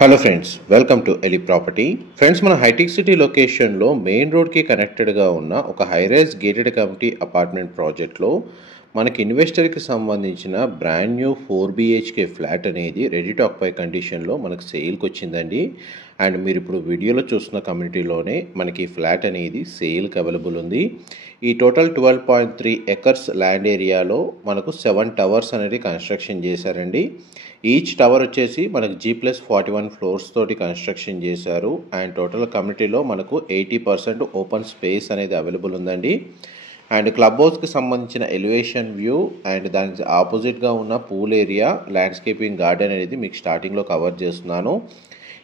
Hello friends, welcome to ఎలి property. Friends, మన hitech city లొకేషన్లో మెయిన్ రోడ్కి కనెక్టెడ్గా ఉన్న ఒక హైరైజ్ గేటెడ్ కమ్యూనిటీ అపార్ట్మెంట్ ప్రాజెక్ట్లో మనకి ఇన్వెస్టర్కి సంబంధించిన బ్రాండ్ న్యూ 4 BHK ఫ్లాట్ అనేది రెడీ టు ఆక్యుపై కండిషన్లో మనకు సేల్కి వచ్చిందండి. అండ్ మీరు ఇప్పుడు వీడియోలో చూస్తున్న కమ్యూనిటీలోనే మనకి ఫ్లాట్ అనేది సేల్కి అవైలబుల్ ఉంది. ఈ టోటల్ 12.3 ఎకర్స్ ల్యాండ్ ఏరియాలో మనకు 7 టవర్స్ అనేది కన్స్ట్రక్షన్ చేశారండి. ఈచ్ టవర్ వచ్చేసి మనకు G+41 ఫ్లోర్స్ తోటి కన్స్ట్రక్షన్ చేశారు. అండ్ టోటల్ కమ్యూనిటీలో మనకు 80% ఓపెన్ స్పేస్ అనేది అవైలబుల్ ఉందండి. అండ్ క్లబ్ హౌస్కి సంబంధించిన ఎలివేషన్ వ్యూ అండ్ దానికి ఆపోజిట్గా ఉన్న పూల్ ఏరియా, ల్యాండ్స్కేపింగ్ గార్డెన్ అనేది మీకు స్టార్టింగ్లో కవర్ చేస్తున్నాను.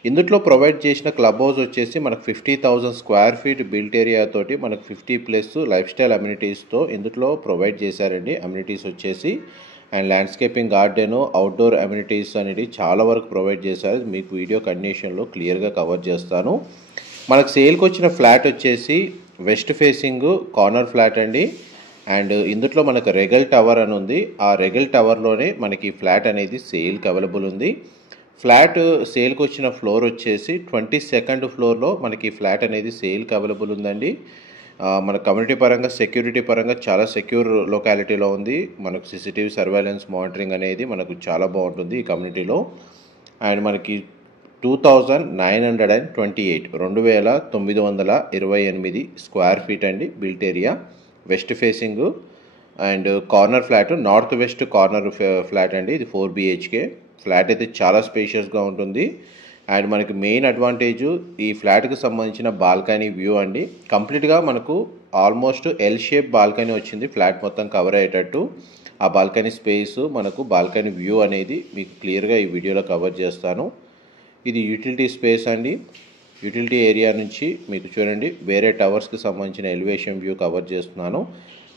ఇందులో ప్రొవైడ్ చేసిన క్లబ్ హౌస్ వచ్చేసి మనకు 50,000 స్క్వేర్ ఫీట్ బిల్ట్ ఏరియా తోటి మనకు 50+ లైఫ్ స్టైల్ అమ్యూనిటీస్తో ఇందులో ప్రొవైడ్ చేశారండి. అమ్యూనిటీస్ వచ్చేసి and landscaping garden, outdoor amenities అనేది చాలా వరకు ప్రొవైడ్ చేశారు. మీకు వీడియో కండిషన్లో క్లియర్గా కవర్ చేస్తాను. మనకు సేల్కి వచ్చిన ఫ్లాట్ వచ్చేసి వెస్ట్ ఫేసింగ్ కార్నర్ ఫ్లాట్ అండి. అండ్ ఇందులో మనకు రెగల్ టవర్ అని ఉంది. ఆ రెగల్ టవర్లోనే మనకి ఫ్లాట్ అనేది సేల్కి అవైలబుల్ ఉంది. ఫ్లాట్ సేల్కి వచ్చిన ఫ్లోర్ వచ్చేసి 22nd ఫ్లోర్లో మనకి ఫ్లాట్ అనేది సేల్కి అవైలబుల్ ఉందండి. మన కమ్యూనిటీ పరంగా, సెక్యూరిటీ పరంగా చాలా సెక్యూర్ లొకాలిటీలో ఉంది. మనకు CCTV సర్వేలెన్స్ మానిటరింగ్ అనేది మనకు చాలా బాగుంటుంది ఈ కమ్యూనిటీలో. అండ్ మనకి 2928 స్క్వేర్ ఫీట్ అండి built area, west facing and corner flat, north west corner flat అండి. ఇది 4 BHK ఫ్లాట్ అయితే చాలా స్పేషియస్గా ఉంటుంది. అండ్ మనకి మెయిన్ అడ్వాంటేజ్ ఈ ఫ్లాట్కి సంబంధించిన బాల్కనీ వ్యూ అండి. కంప్లీట్గా మనకు ఆల్మోస్ట్ ఎల్ షేప్ బాల్కనీ వచ్చింది ఫ్లాట్ మొత్తం కవర్ అయ్యేటట్టు. ఆ బాల్కనీ స్పేస్, మనకు బాల్కనీ వ్యూ అనేది మీకు క్లియర్గా ఈ వీడియోలో కవర్ చేస్తాను. ఇది యూటిలిటీ స్పేస్ అండి. యూటిలిటీ ఏరియా నుంచి మీకు చూడండి వేరే టవర్స్కి సంబంధించిన ఎలివేషన్ వ్యూ కవర్ చేస్తున్నాను.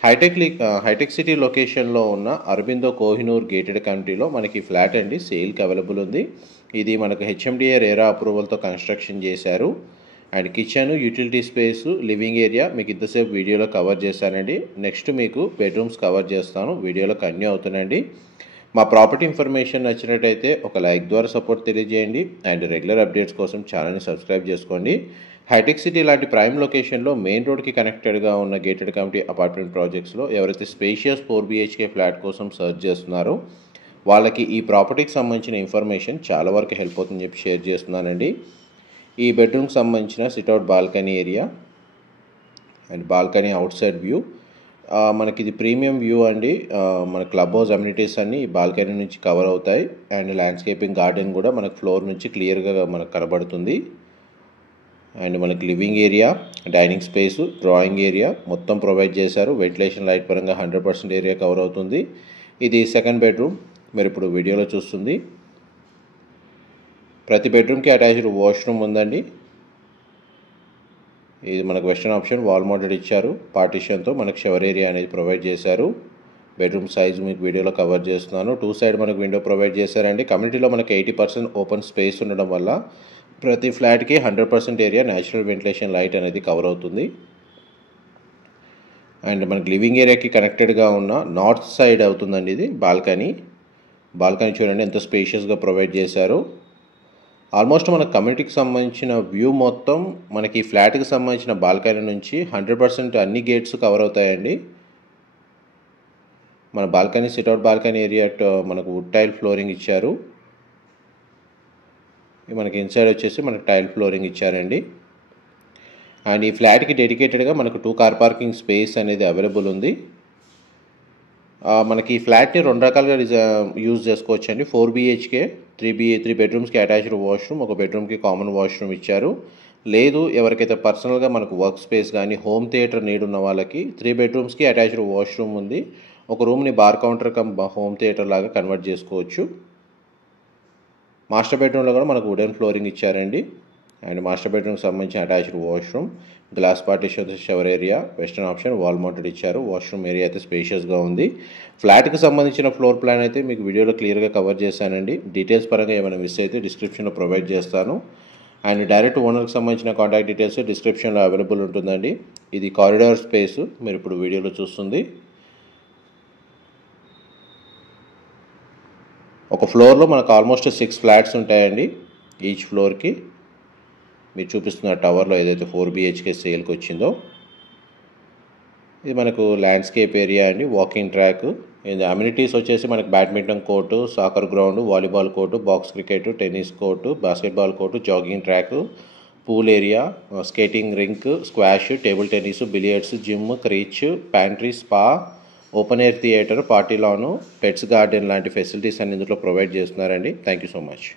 హైటెక్ సిటీ లొకేషన్లో ఉన్న అరబిందో కోహినూర్ గేటెడ్ కమ్యూనిటీలో మనకి ఫ్లాట్ అండి సేల్కి అవైలబుల్ ఉంది. ఇది మనకు HMDA రేరా అప్రూవల్తో కన్స్ట్రక్షన్ చేశారు. And kitchen, utility space, living area మీకు ఇంతసేపు వీడియోలో కవర్ చేశానండి. నెక్స్ట్ మీకు బెడ్రూమ్స్ కవర్ చేస్తాను. వీడియోలో కంటిన్యూ అవుతుందండి. మా ప్రాపర్టీ ఇన్ఫర్మేషన్ నచ్చినట్టయితే ఒక లైక్ ద్వారా సపోర్ట్ తెలియజేయండి. అండ్ రెగ్యులర్ అప్డేట్స్ కోసం ఛానల్ని సబ్స్క్రైబ్ చేసుకోండి. హైటెక్ సిటీ లాంటి ప్రైమ్ లొకేషన్లో మెయిన్ రోడ్కి కనెక్టెడ్గా ఉన్న గేటెడ్ కమ్యూనిటీ అపార్ట్మెంట్ ప్రాజెక్ట్స్లో ఎవరైతే స్పేషియస్ 4 BHK ఫ్లాట్ కోసం సర్చ్ చేస్తున్నారో వాళ్ళకి ఈ ప్రాపర్టీకి సంబంధించిన ఇన్ఫర్మేషన్ చాలా వరకు హెల్ప్ అవుతుందని చెప్పి షేర్ చేస్తున్నానండి. ఈ బెడ్రూమ్కి సంబంధించిన sit-out balcony area and balcony out side view, మనకి ఇది ప్రీమియం వ్యూ అండి. మన క్లబ్ హౌస్ అమ్యూనిటీస్ అన్ని ఈ బాల్కనీ నుంచి కవర్ అవుతాయి. అండ్ ల్యాండ్స్కేపింగ్ గార్డెన్ కూడా మనకు ఫ్లోర్ నుంచి క్లియర్గా మనకు కనబడుతుంది. అండ్ మనకి living area, dining space, drawing area మొత్తం ప్రొవైడ్ చేశారు. వెంటిలేషన్ లైట్ పరంగా 100% ఏరియా కవర్ అవుతుంది. ఇది సెకండ్ బెడ్రూమ్ మీరు ఇప్పుడు వీడియోలో చూస్తుంది. ప్రతి బెడ్రూమ్కి అటాచ్డ్ వాష్రూమ్ ఉందండి. ఇది మనకు వెస్టర్న్ ఆప్షన్ వాల్ మౌంటెడ్ ఇచ్చారు. పార్టిషన్తో మనకు షవర్ ఏరియా అనేది ప్రొవైడ్ చేశారు. బెడ్రూమ్ సైజ్ మీకు వీడియోలో కవర్ చేస్తున్నాను. 2 సైడ్ మనకు విండో ప్రొవైడ్ చేశారండి. కమ్యూనిటీలో మనకు 80% ఓపెన్ స్పేస్ ఉండడం వల్ల ప్రతి ఫ్లాట్కి 100% ఏరియా న్యాచురల్ వెంటిలేషన్ లైట్ అనేది కవర్ అవుతుంది. అండ్ మనకి లివింగ్ ఏరియాకి కనెక్టెడ్గా ఉన్న నార్త్ సైడ్ అవుతుందండి ఇది బాల్కనీ చూడండి ఎంత స్పేషియస్గా ప్రొవైడ్ చేశారు. ఆల్మోస్ట్ మన కమ్యూనిటీకి సంబంధించిన వ్యూ మొత్తం మనకి ఫ్లాట్కి సంబంధించిన బాల్కనీ నుంచి 100% అన్ని గేట్స్ కవర్ అవుతాయండి. మన బాల్కనీ సిట్అవుట్ బాల్కనీ ఏరియా మనకు వుడ్ టైల్ ఫ్లోరింగ్ ఇచ్చారు. మనకి ఇన్సైడ్ వచ్చేసి మనకి టైల్ ఫ్లోరింగ్ ఇచ్చారండి. అండ్ ఈ ఫ్లాట్కి డెడికేటెడ్గా మనకు 2 కార్ పార్కింగ్ స్పేస్ అనేది అవైలబుల్ ఉంది. మనకి ఈ ఫ్లాట్ని 2 రకాలుగా యూజ్ చేసుకోవచ్చు అండి. 4 BHK 3 బెడ్రూమ్స్కి అటాచ్డ్ వాష్రూమ్, ఒక బెడ్రూమ్కి కామన్ వాష్రూమ్ ఇచ్చారు. లేదు ఎవరికైతే పర్సనల్గా మనకు వర్క్ స్పేస్ కానీ హోమ్ థియేటర్ నీడ్ ఉన్న వాళ్ళకి 3 బెడ్రూమ్స్కి అటాచ్డ్ వాష్రూమ్ ఉంది. ఒక రూమ్ని bar counter cum home theatre లాగా కన్వర్ట్ చేసుకోవచ్చు. మాస్టర్ బెడ్రూమ్లో కూడా మనకు వుడెన్ ఫ్లోరింగ్ ఇచ్చారండి. అండ్ మాస్టర్ బెడ్రూమ్కి సంబంధించిన attached washroom, glass partition, shower area, western option wall mounted ఇచ్చారు. వాష్రూమ్ ఏరియా అయితే స్పేషియస్గా ఉంది. ఫ్లాట్కి సంబంధించిన ఫ్లోర్ ప్లాన్ అయితే మీకు వీడియోలో క్లియర్గా కవర్ చేశానండి. డీటెయిల్స్ పరంగా ఏమైనా మిస్ అయితే డిస్క్రిప్షన్లో ప్రొవైడ్ చేస్తాను. అండ్ డైరెక్ట్ ఓనర్కి సంబంధించిన కాంటాక్ట్ డీటెయిల్స్ డిస్క్రిప్షన్లో అవైలబుల్ ఉంటుందండి. ఇది కారిడార్ స్పేస్ మీరు ఇప్పుడు వీడియోలో చూస్తుంది. ఒక ఫ్లోర్లో మనకు ఆల్మోస్ట్ 6 ఫ్లాట్స్ ఉంటాయండి. ఈచ్ ఫ్లోర్కి మీరు చూపిస్తున్న టవర్లో ఏదైతే 4 BHK సేల్కి వచ్చిందో ఇది మనకు ల్యాండ్స్కేప్ ఏరియా అండి, వాకింగ్ ట్రాక్. ఇది అమ్యూనిటీస్ వచ్చేసి మనకు badminton court, soccer ground, volleyball court, box cricket, tennis court, basketball court, jogging track, pool area, skating rink, squash, table tennis, billiards, gym, creche, pantry, spa, open air theatre, party lawn, pets garden లాంటి facilities అన్ని ఇందులో provide చేస్తున్నారండి. Thank you so much.